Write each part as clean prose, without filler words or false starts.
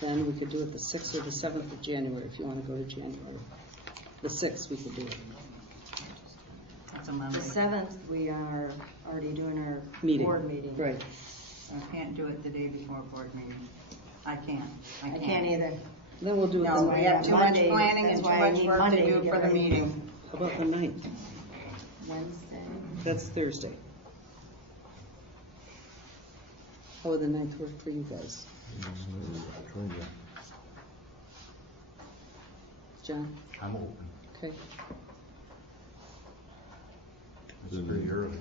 Then we could do it the 6th or the 7th of January if you want to go to January. The 6th we could do it. That's a Monday. The 7th, we are already doing our Meeting. board meeting. Right. I can't do it the day before board meeting. I can't. I can't either. Then we'll do it No, the we 9th. have too much Monday, planning that's and too why I much need work Monday to to do get for the ready. meeting. How about the 9th? Wednesday. That's Thursday. How would the 9th work for you guys? John? I'm open. Okay. It's pretty early.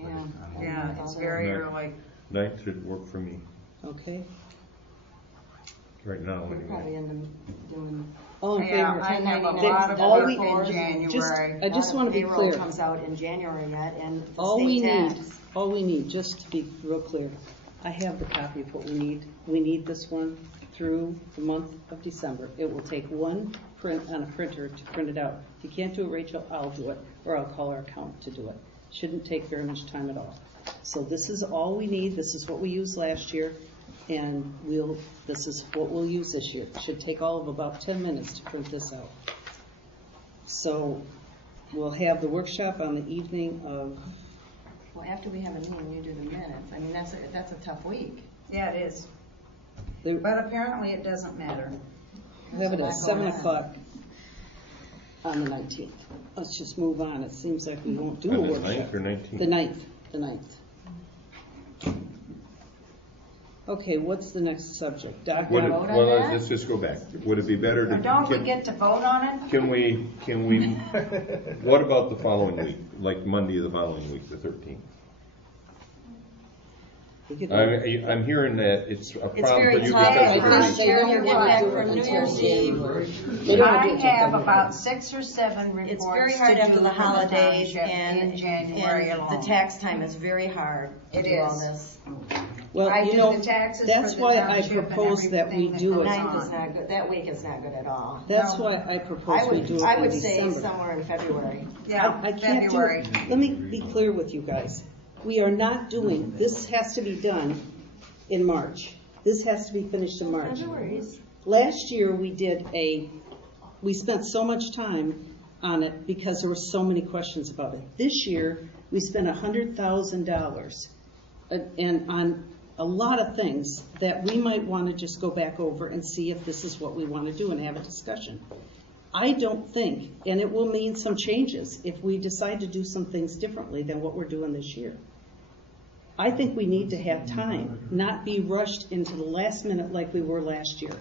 Yeah, yeah, it's very Right. early. 9th should work for me, Okay. right now We'll anyway. probably end up doing. All in Yeah, favor? I have a They- lot of all work we- in January. I just want to be Payroll clear. comes out in January yet, and the All we state need, tax. all we need, just to be real clear, I have the copy of what we need. We need this one through the month of December. It will take one print on a printer to print it out. If you can't do it, Rachel, I'll do it, or I'll call our accountant to do it. Shouldn't take very much time at all. So this is all we need. This is what we used last year, and this is what we'll use this year. It should take all of about 10 minutes to print this out. So we'll have the workshop on the evening of, Well, after we have a meeting, you do the minutes. I mean, that's a tough week. Yeah, it is. the- But apparently it doesn't matter. we'll have it There's at a lot 7 going on. o'clock on the 19th. Let's just move on. It seems like we won't do a On the workshop. 9th or 19th? The 9th. Okay, what's the next subject? Would it- Document, vote on Well, that? let's just go back. Would it be better to? Don't we get to vote on it? Can we, what about the following week, like Monday of the following week, the 13th? we could do- I'm hearing that it's a problem for very you tough. because I of the think week. they don't You're want back to do from it New until Year's Eve. January. They don't I want to do it till have February. about 6 or 7 reports It's very hard to after do the for holidays township and, in January and alone. the tax time is very hard to It do all is. this. Well, I you do know, the taxes that's for the why I township and propose that we everything do that it. The goes 9th is on. not good, that week is not good at all. That's No. why I propose we do it I in would say December. somewhere in February. Yeah, I can't do February. it. Let me be clear with you guys. We are not doing, this has to be done in March. This has to be finished in March. February's. Last year, we spent so much time on it because there were so many questions about it. This year, we spent $100,000 and on a lot of things that we might want to just go back over and see if this is what we want to do and have a discussion. I don't think, and it will mean some changes if we decide to do some things differently than what we're doing this year. I think we need to have time, not be rushed into the last minute like we were last year,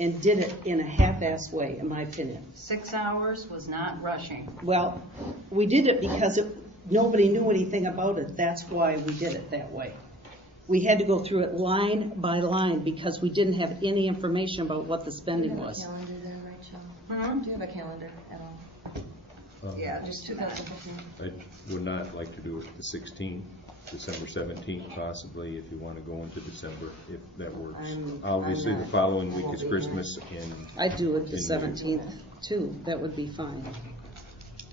and did it in a half-assed way, in my opinion. 6 hours was not rushing. Well, we did it because nobody knew anything about it. That's why we did it that way. We had to go through it line by line because we didn't have any information about what the spending was. Calendar there, Rachel? Hmm? Do you have a calendar at all? Yeah, just too bad. 2015. I would not like to do it the 16th, December 17th possibly, if you want to go into December, if that works. I'm Obviously, the not- following I week won't is be Christmas and. I'd do it the and- 17th too. That would be fine.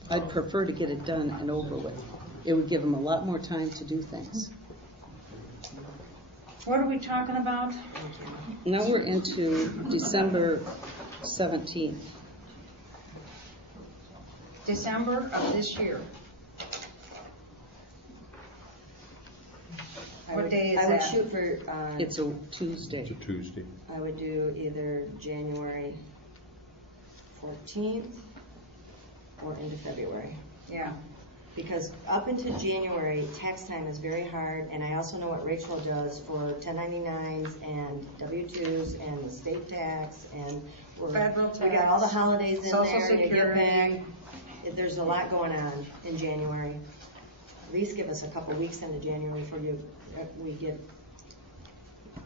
I'd prefer to get it done and over with. It would give them a lot more time to do things. What are we talking about? Now we're into December 17th. December of this year. What day is I would that? shoot for, It's a Tuesday. It's a Tuesday. I would do either January 14th or into February. Yeah. Because up into January, tax time is very hard, and I also know what Rachel does for 1099s and W-2s and the state tax, and Federal we got all the tax, holidays in Social there, and you get Security. back. There's a lot going on in January. At least give us a couple weeks into January before we get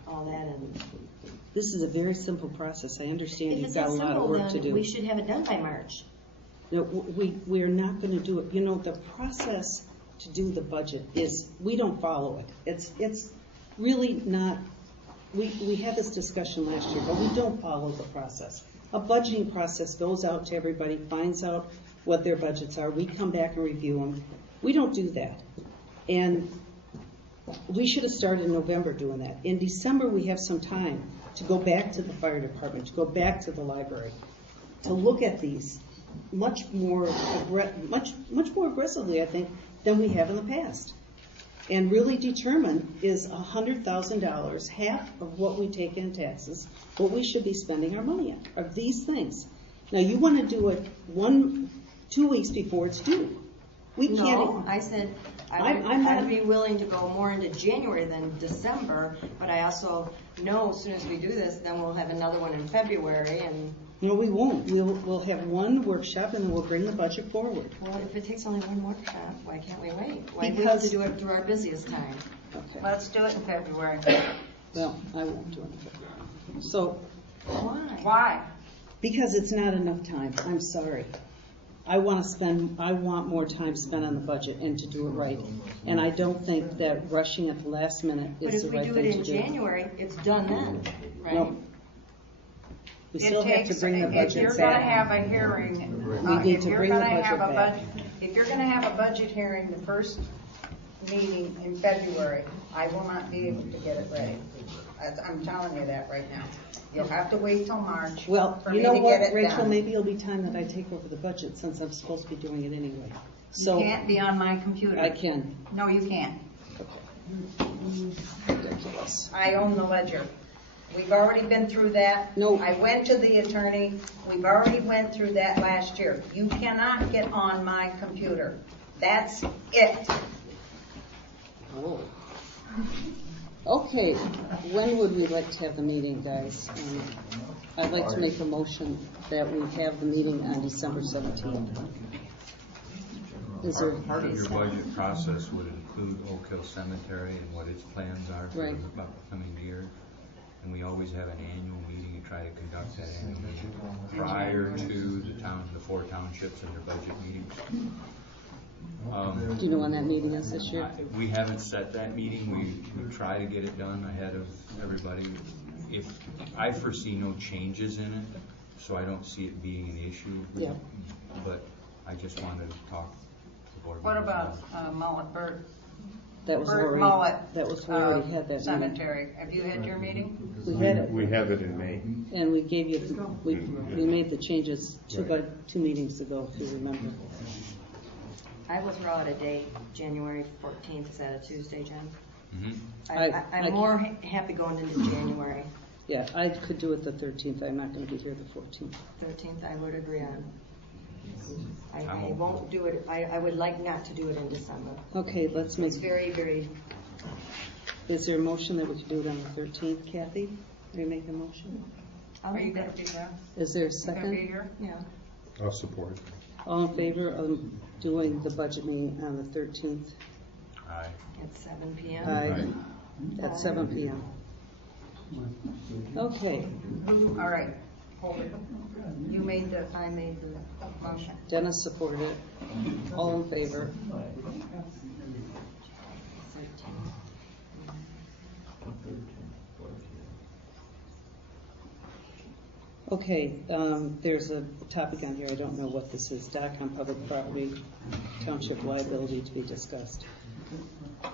all that, and This is a very simple process. I understand if you've it's got that a lot of simple, work to then do. we should have it done by March. No, we're not going to do it. You know, the process to do the budget is, we don't follow it. It's really not, we had this discussion last year, but we don't follow the process. A budgeting process goes out to everybody, finds out what their budgets are. We come back and review them. We don't do that. And we should have started in November doing that. In December, we have some time to go back to the fire department, to go back to the library, to look at these much more aggressively, I think, than we have in the past. And really determine, is $100,000, half of what we take in taxes, what we should be spending our money on, are these things. Now, you want to do it 2 weeks before it's due. We can't. No, I said I'm not- I'd be willing to go more into January than December, but I also know as soon as we do this, then we'll have another one in February, and, No, we won't. We'll have one workshop and then we'll bring the budget forward. well, if it takes only one workshop, why can't we wait? Why do we Because- have to do it through our busiest time? Okay. Let's do it in February. Well, I won't do it. So, Why? Why? because it's not enough time, I'm sorry. I want more time spent on the budget and to do it right. And I don't think that rushing at the last minute But is if the we right do thing it to in do. January, it's done then, right? No. We still have to bring the If budget you're gonna back. have a hearing, We need if to you're bring the gonna have budget a back. budget, if you're gonna have a budget hearing the first meeting in February, I will not be able to get it ready. I'm telling you that right now. You'll have to wait till March Well, for you me know to what, get it Rachel, done. maybe it'll be time that I take over the budget since I'm supposed to be doing it anyway. You So, can't be on my computer. I can. No, you can't. Ridiculous. I own the ledger. We've already been through that. No. I went to the attorney. We've already went through that last year. You cannot get on my computer. That's it. Oh. Okay, when would we like to have the meeting, guys? I'd like to make a motion that we have the meeting on December 17th. Is there? Part of your budget process would include Oak Hill Cemetery and what its plans are for Right. the upcoming year. And we always have an annual meeting and try to conduct that annual meeting prior to the 4 townships and their budget meetings. Do you know when that meeting is this year? We haven't set that meeting. We try to get it done ahead of everybody. If I foresee no changes in it, so I don't see it being an issue. Yeah. But I just wanted to talk to the board. What members about Mullet Bird? That was Bird already, Mullet. we already had that meeting. Cemetery. Have you had your meeting? We had it, We have it in May. and we gave you, we made the changes about 2 meetings ago, if you remember. I will throw out a date, January 14th, is that a Tuesday, Jen? Mhm. I'm more happy going into January. Yeah, I could do it the 13th, I'm not gonna be here the 14th. 13th, I would agree on. I I'm won't do it, I would like not to do it in December. Okay, let's make, It's very, very, is there a motion that we could do it on the 13th, Kathy? Are you making a motion? I'll Are you make gonna that, be there? Is there a You gonna be second? here? yeah. I'll support it. All in favor of doing the budget meeting on the 13th? Aye. At 7 p.m. Aye. At 7 p.m. Okay, All right. Hold it. You made the I made the, motion. Dennis supported it. All in favor? Okay, there's a topic on here, I don't know what this is, dock on public property, township liability to be discussed.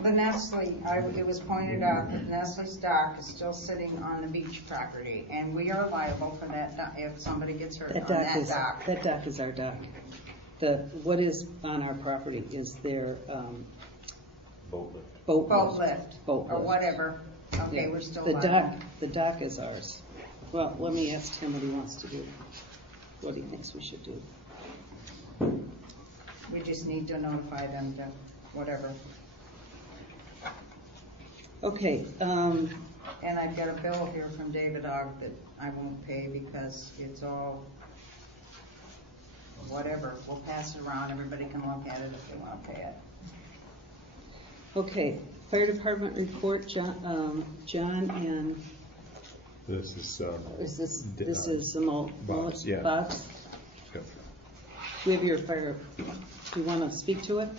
The Nestle, it was pointed out that Nestle's dock is still sitting on the beach property, and we are liable for that if somebody gets hurt on that dock. That dock is our dock. What is on our property is their boat Boat lift, Boat or lift. whatever. Okay, Yeah. we're still The liable. dock is ours. Well, let me ask Tim what he wants to do, what he thinks we should do. We just need to notify them to whatever. Okay, And I've got a bill here from David Ogg that I won't pay because it's all whatever. We'll pass it around. Everybody can look at it if they want to pay it. okay, fire department report, John and, This is, this is Bob's, yeah. Bob's? Yep. We have your fire, do you want to speak to it?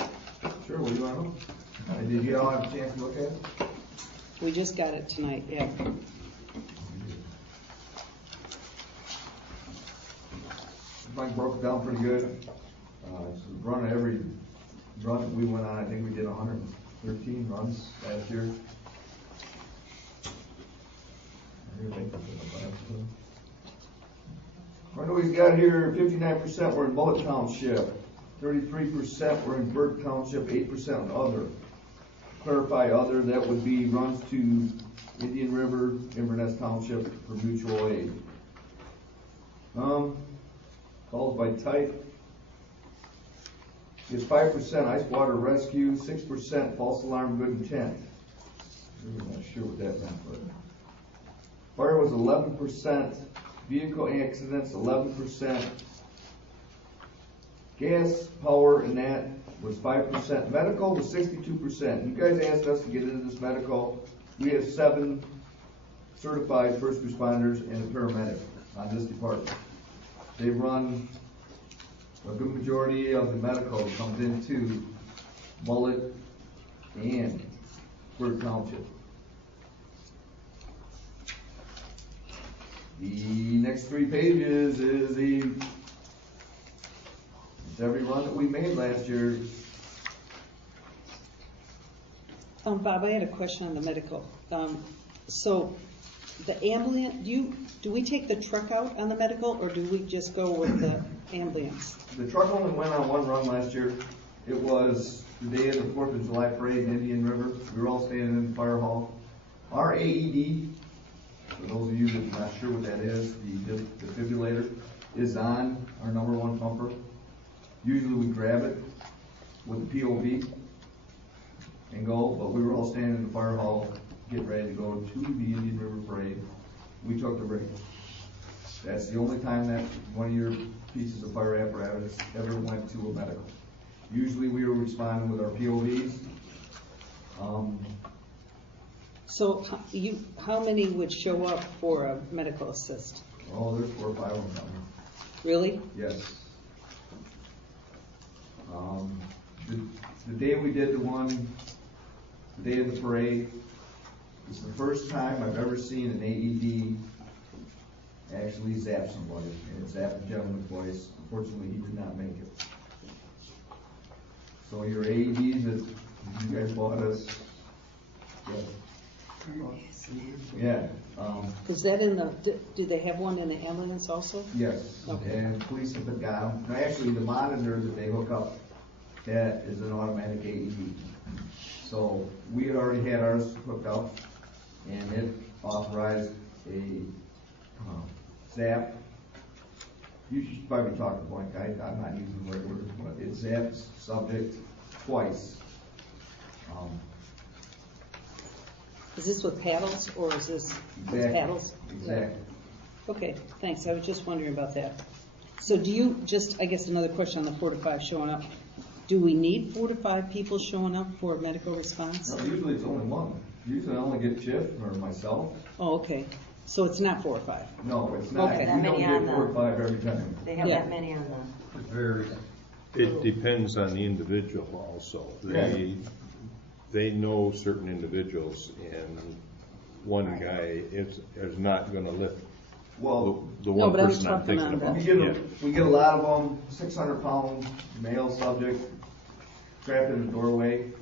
Sure, what do you want to know? Did you all have a chance to look at it? We just got it tonight, yeah. Mike broke it down pretty good. So running every run that we went on, I think we did 113 runs last year. I know he's got here 59% were in Bullitt Township, 33% were in Burke Township, 8% other. Clarify other, that would be runs to Indian River, Inverness Township for mutual aid. Calls by type is 5% ice water rescue, 6% false alarm good intent. I'm not sure what that meant, but fire was 11%, vehicle accidents 11%, gas, power, and that was 5%. Medical was 62%. You guys asked us to get into this medical. We have 7 certified first responders and a paramedic on this department. They run a good majority of the medical comes into Bullitt and Burke Township. The next 3 pages is every run that we made last year. Bob, I had a question on the medical. So the ambulance, do we take the truck out on the medical, or do we just go with the ambulance? The truck only went on 1 run last year. It was the day of the 4th of July parade in Indian River. We were all standing in the fire hall. Our AED, for those of you that are not sure what that is, the defibrillator, is on our #1 pumper. Usually we grab it with the POV and go, but we were all standing in the fire hall getting ready to go to the Indian River parade. We took the break. That's the only time that one of your pieces of fire apparatus ever went to a medical. Usually we were responding with our POVs. So how many would show up for a medical assist? Oh, there's 4 or 5 of them coming. Really? Yes. The day we did the day of the parade, it's the first time I've ever seen an AED actually zap somebody, and it zapped a gentleman twice. Unfortunately, he did not make it. So your AEDs that you guys bought us, yeah. Is that in the, do they have one in the ambulance also? Yes, Okay. and police have got them. Now, actually, the monitor that they hook up, that is an automatic AED. So we had already had ours hooked up, and it authorized a zap. You should probably talk to Blank. I'm not using the right word, but it zaps subject twice. Is this with paddles, or is this with Exactly. paddles? Exactly. Okay, thanks. I was just wondering about that. So do you, I guess another question on the 4 to 5 showing up. Do we need 4 to 5 people showing up for medical response? No, usually it's only one. Usually I only get Chip or myself. Oh, okay. So it's not 4 or 5? No, it's not. Okay. We don't get 4 or 5 every time. They have Yeah. that many on the, It depends on the individual also. They know certain individuals, and one guy is not gonna lift Well, the No, one but I'm person I'm talking thinking on about. we get a lot of them, 600-pound male subject, trapped in the doorway.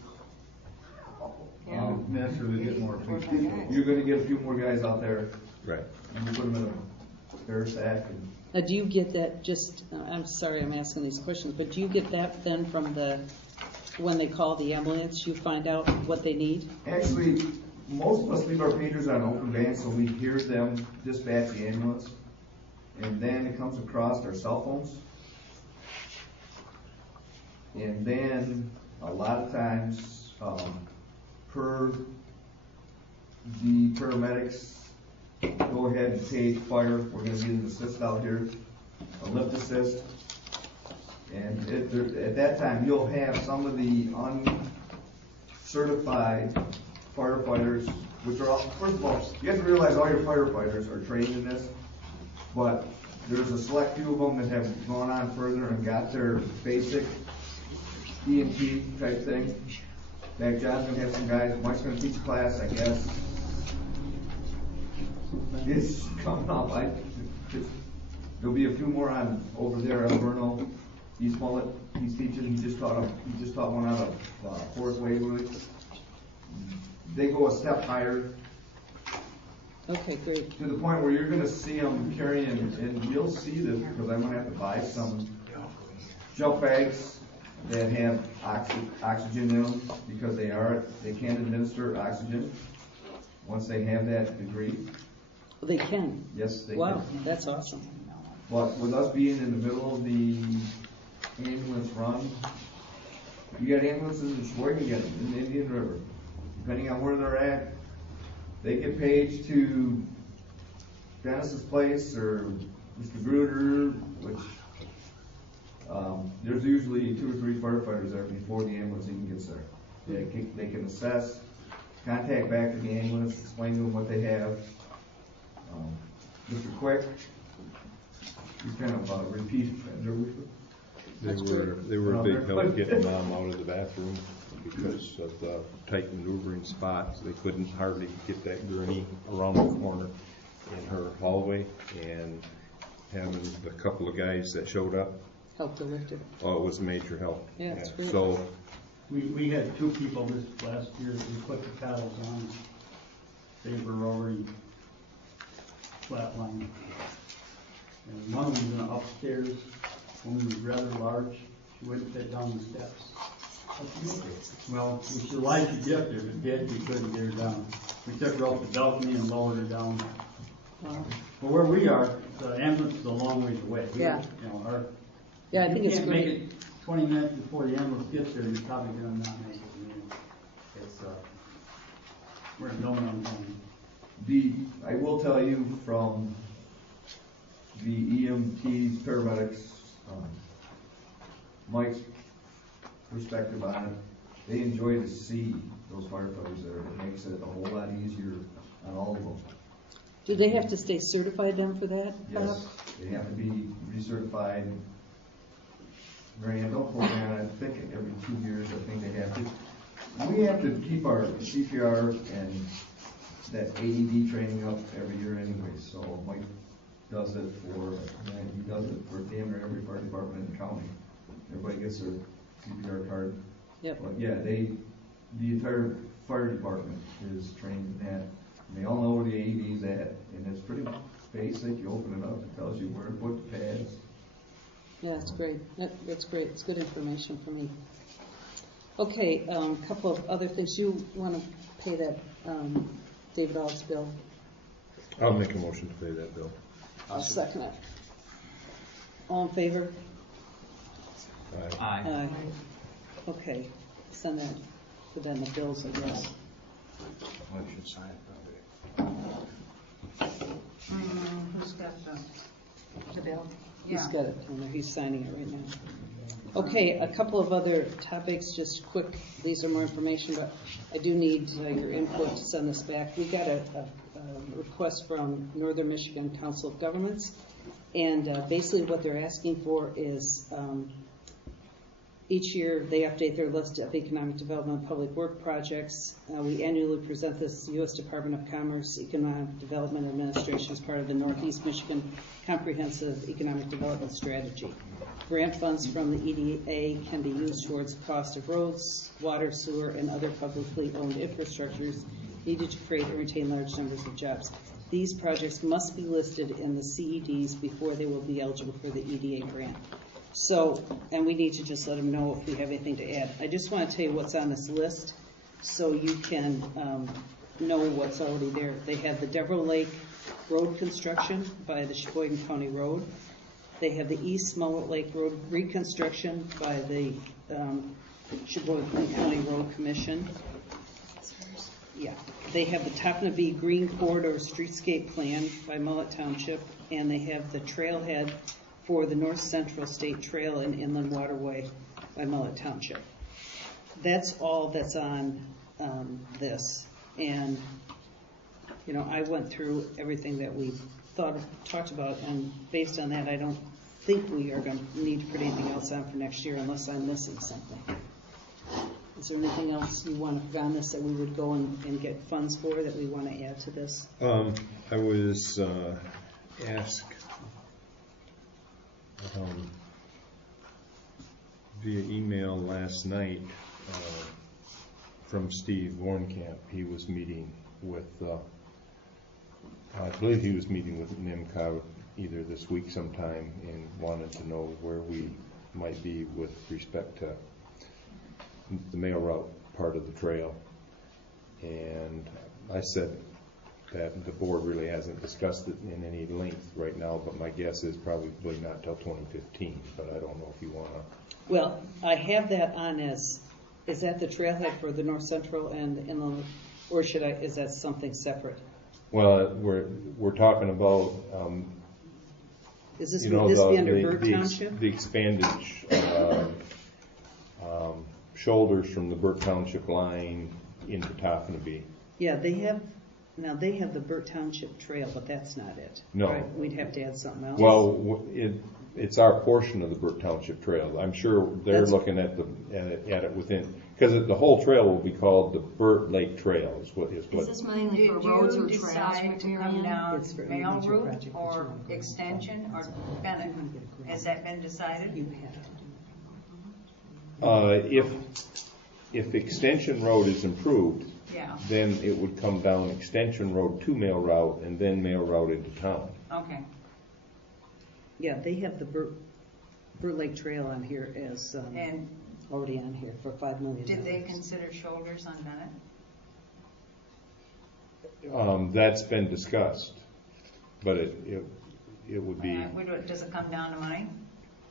Naturally get more people. You're gonna get a few more guys out there, Right. and we put them in a spare sack, and Now, do you get that I'm sorry I'm asking these questions, but do you get that then from when they call the ambulance, you find out what they need? actually, most of us leave our pagers on open band, so we hear them dispatch the ambulance, and then it comes across our cell phones. And then, a lot of times, per the paramedics, go ahead and take fire, we're gonna need an assist out here, a lift assist. And at that time, you'll have some of the uncertified firefighters, which are all, first of all, you have to realize all your firefighters are trained in this, but there's a select few of them that have gone on further and got their basic EMT type thing. Mac John's gonna have some guys, Mike's gonna teach a class, I guess. It's coming up, there'll be a few more on over there on Verno, East Mullet, he's teaching, he just taught one out of Forest Waverly. They go a step higher. Okay, great. to the point where you're gonna see them carrying, and you'll see this, because I'm gonna have to buy some jump bags that have oxygen in them, because they can administer oxygen once they have that degree. They can. Yes, they Wow, can. that's awesome. But with us being in the middle of the ambulance run, you got ambulances in Sheboygan, you got them in the Indian River. Depending on where they're at, they get paged to Dennis's place or Mr. Gruder, which there's usually 2 or 3 firefighters there before the ambulance even gets there. They can assess, contact back to the ambulance, explain to them what they have. Mr. Quick, he's kind of a repeat offender. They were a big help getting Mom out of the bathroom because of the tight maneuvering spots. They couldn't hardly get that gurney around the corner in her hallway, and having the couple of guys that showed up, Help to lift it. oh, it was a major help. Yeah, it's great. So, We had 2 people this last year that we put the paddles on. They were already flatlined. And one of them was in upstairs, one was rather large. She wouldn't fit down the steps. Well, we should like to get there, but Dad, we couldn't get her down. We took her off the balcony and lowered her down. Wow. But where we are, the ambulance is a long ways away. Yeah. You know, Yeah, I think it's You can't make great. it 20 minutes before the ambulance gets there, you're probably gonna not make it. I mean, it's, we're in no man's land. I will tell you from the EMTs, paramedics, Mike's perspective on it, they enjoy to see those firefighters there. It makes it a whole lot easier on all of them. Do they have to stay certified then for that? Bob? Yes, they have to be recertified. Mary Ann, don't quote me on it, I think every 2 years, I think they have to. We have to keep our CPR and that AED training up every year anyway, so Mike does it he does it for damn near every fire department in the county. Everybody gets their CPR card. Yep. But yeah, the entire fire department is trained in that. And they all know where the AED's at, and it's pretty basic. You open it up, it tells you where to put the pads. Yeah, it's great. That's great. It's good information for me. Okay, a couple of other things. You want to pay that David Alls bill? I'll make a motion to pay that bill. I'll second it. All in favor? Aye. Okay, send that, put that in the bills, I guess. Well, you should sign it probably. Who's got The bill? He's got it on there. He's signing it right now. Okay, a couple of other topics, just quick. These are more information, but I do need your input to send this back. We got a request from Northern Michigan Council of Governments, and basically what they're asking for is each year they update their list of economic development public work projects. We annually present this to the U.S. Department of Commerce Economic Development Administration as part of the Northeast Michigan Comprehensive Economic Development Strategy. Grant funds from the EDA can be used towards the cost of roads, water, sewer, and other publicly owned infrastructures needed to create and retain large numbers of jobs. These projects must be listed in the CEDs before they will be eligible for the EDA grant. So, and we need to just let them know if we have anything to add. I just want to tell you what's on this list so you can know what's already there. They have the Devereux Lake Road construction by the Sheboygan County Road. They have the East Smollett Lake Road reconstruction by the Sheboygan County Road Commission. Yeah, they have the Tappanabee Green Corridor Streetscape Plan by Mullet Township, and they have the trailhead for the North Central State Trail and Inland Waterway by Mullet Township. That's all that's on this. And, you know, I went through everything that we talked about, and based on that, I don't think we are going to need to put anything else on for next year unless I'm missing something. Is there anything else you want to put on this that we would go and get funds for that we want to add to this? I was asked via email last night from Steve Warnkamp. He was meeting with I believe he was meeting with NIMCOG either this week sometime and wanted to know where we might be with respect to the mail route part of the trail. And I said that the board really hasn't discussed it in any length right now, but my guess is probably not till 2015, but I don't know if you want to. Well, I have that on as, is that the trailhead for the North Central and the Inland, or is that something separate? Well, we're talking about, Is this, you know, would this be under Burke the Township? expanded shoulders from the Burke Township line into Tophanabee. Yeah, they have the Burke Township Trail, but that's not it. No. Right? We'd have to add something else. Well, it's our portion of the Burke Township Trail. I'm sure they're That's- looking at it within, because the whole trail will be called the Burt Lake Trail is what. Is this mainly for Did roads you or trails, decide to come Marion? down It's for Mail major Route project that you or want to go extension or Bennett? Has that been decided? You have to do If Extension Road is improved, Yeah, then it would come down Extension Road to Mail Route and then Mail Route into town. okay. Yeah, they have the Burt Lake Trail on here as And already on here for $5 million. did they consider shoulders on Bennett? That's been discussed, but it would be, Does it come down to money?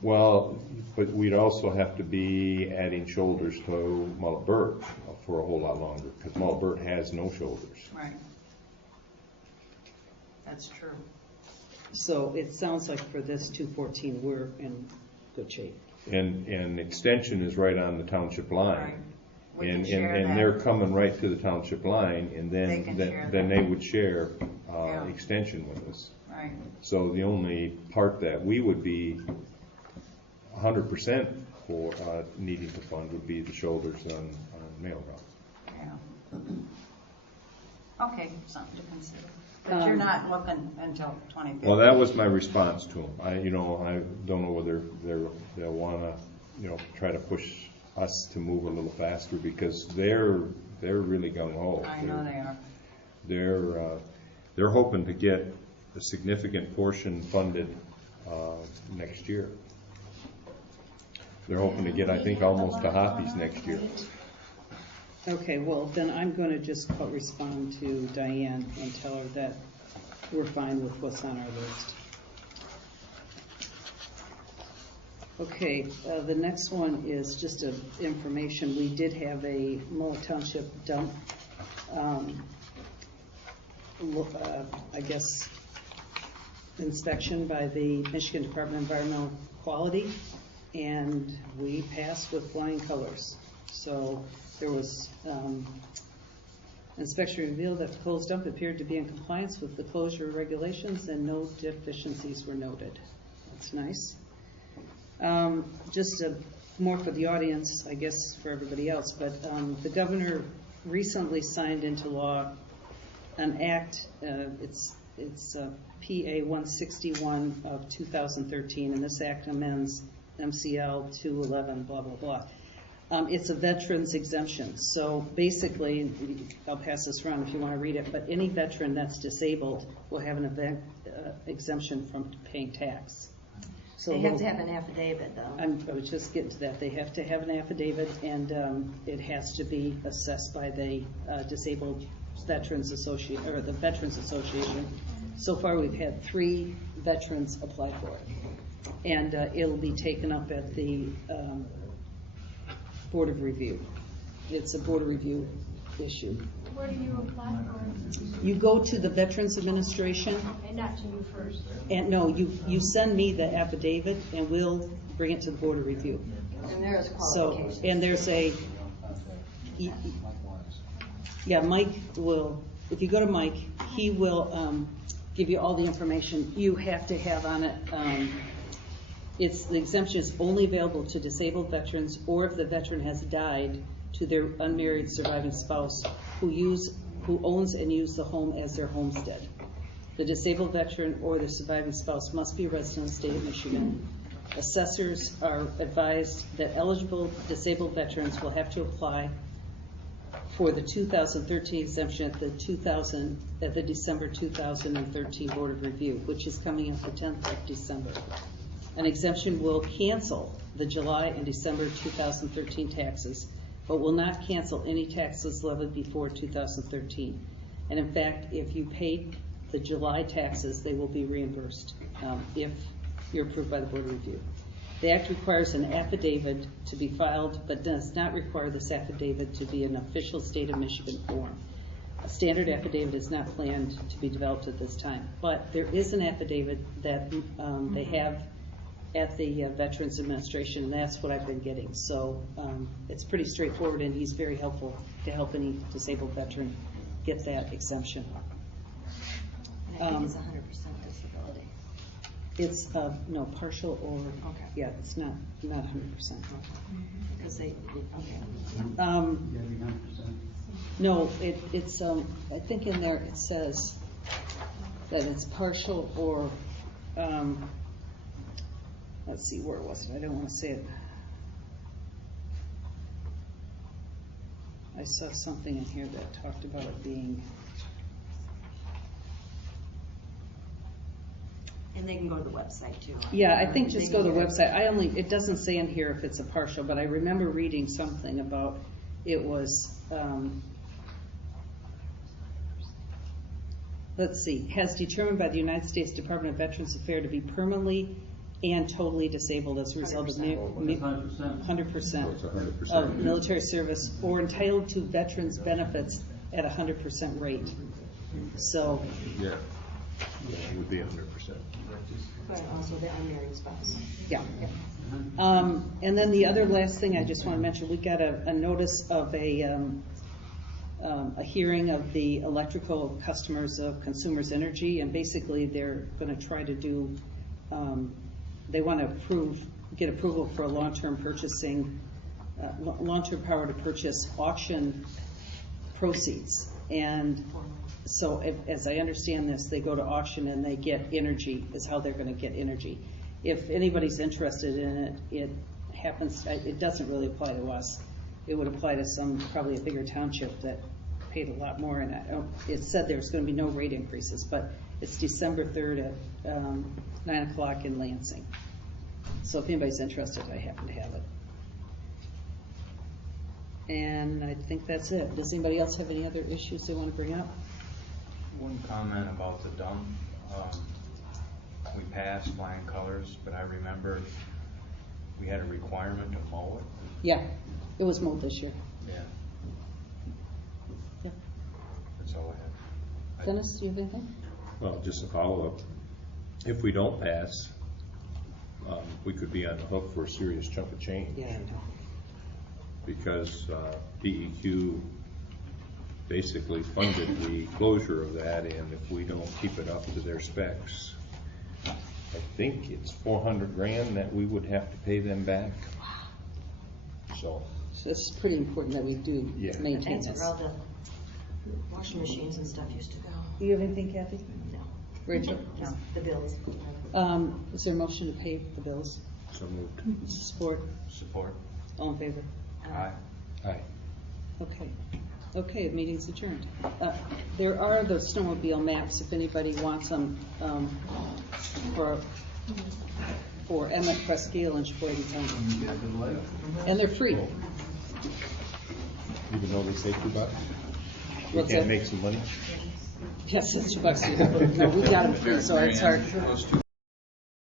well, but we'd also have to be adding shoulders to Mullett-Burt for a whole lot longer, because Mullett-Burt has no shoulders. Right. That's true. So it sounds like for this 214, we're in good shape. And Extension is right on the township line. Right. We can And share that. they're coming right to the township line, and They can share then that. they would share Yeah. Extension with us. Right. So the only part that we would be 100% for needing to fund would be the shoulders on Mail Route. Yeah. Okay, something to consider. But you're not looking until 2050. Well, that was my response to them. I don't know whether they'll want to, try to push us to move a little faster, because they're really gung ho. I know they are. They're hoping to get a significant portion funded next year. They're hoping to get, I think, almost to Hoppies next year. Okay, well, then I'm going to just respond to Diane and tell her that we're fine with what's on our list. Okay, the next one is just information. We did have a Mullett Township dump, I guess, inspection by the Michigan Department of Environmental Quality, and we passed with flying colors. So there was inspection revealed that the closed dump appeared to be in compliance with the closure regulations and no deficiencies were noted. That's nice. Just more for the audience, I guess for everybody else, but the governor recently signed into law an act, it's PA 161 of 2013, and this act amends MCL 211, blah, blah, blah. It's a veteran's exemption. So basically, I'll pass this around if you want to read it, but any veteran that's disabled will have an exemption from paying tax. So They have to have an affidavit, though. I was just getting to that. They have to have an affidavit, and it has to be assessed by the Disabled Veterans Association, or the Veterans Association. So far, we've had 3 veterans apply for it, and it'll be taken up at the Board of Review. It's a Board of Review issue. Where do you apply for You go to the Veterans Administration, it? And not to you first. and no, you send me the affidavit, and we'll bring it to the Board of Review. And there's So, qualifications. and there's yeah, Mike will, if you go to Mike, he will give you all the information you have to have on it. The exemption is only available to disabled veterans, or if the veteran has died, to their unmarried surviving spouse who owns and uses the home as their homestead. The disabled veteran or the surviving spouse must be a resident of the state of Michigan. Assessors are advised that eligible disabled veterans will have to apply for the 2013 exemption at the December 2013 Board of Review, which is coming up the 10th of December. An exemption will cancel the July and December 2013 taxes, but will not cancel any taxes levied before 2013. And in fact, if you paid the July taxes, they will be reimbursed if you're approved by the Board of Review. The Act requires an affidavit to be filed, but does not require this affidavit to be an official state of Michigan form. A standard affidavit is not planned to be developed at this time, but there is an affidavit that they have at the Veterans Administration, and that's what I've been getting. So it's pretty straightforward, and he's very helpful to help any disabled veteran get that exemption. And I think it's 100% disability. It's no partial or Okay. yeah, it's not 100%. Because they, okay. You gotta be 100%. No, it's I think in there it says that it's partial or let's see, where was it? I don't want to say it. I saw something in here that talked about it being. And they can go to the website too. Yeah, I think just They go to the can- website. It doesn't say in here if it's a partial, but I remember reading something about it was, let's see, has determined by the United States Department of Veterans Affairs to be permanently and totally disabled as a result of 100%. 100% It's 100%. of military service or entitled to veterans benefits at 100% rate. So, Yeah. It would be 100%. But also the unmarried spouse. yeah. And then the other last thing I just want to mention, we got a notice of a hearing of the electrical customers of Consumers Energy, and basically they're going to try to do, they want to get approval for a long-term purchasing, long-term power to purchase auction proceeds. And so as I understand this, they go to auction and they get energy, is how they're going to get energy. If anybody's interested in it, it doesn't really apply to us. It would apply to probably a bigger township that paid a lot more. And it said there's going to be no rate increases, but it's December 3rd at 9 o'clock in Lansing. So if anybody's interested, I happen to have it. And I think that's it. Does anybody else have any other issues they want to bring up? One comment about the dump. We passed flying colors, but I remember we had a requirement to mow it. Yeah, it was mowed this year. Yeah, Yeah. that's all I had. Dennis, do you have anything? Well, just a follow-up. If we don't pass, we could be on the hook for a serious chunk of change. Yeah, I know. Because DEQ basically funded the closure of that, and if we don't keep it up to their specs, I think it's $400,000 that we would have to pay them back. So, So it's pretty important that we do Yeah. maintain That's this. where all the washing machines and stuff used to go. Do you have anything, Kathy? No. Rachel? No, the bills. Is there a motion to pay the bills? so moved. Support? Support. All in favor? Aye. Aye. Okay. Okay, the meeting's adjourned. There are those snowmobile maps if anybody wants them for Emmett, Presqu'île, and Sheboygan County. And they're free. Even though they say $2? We What's can't that? make some money? Yes, it's $2. No, we got them free, so it's hard. Those two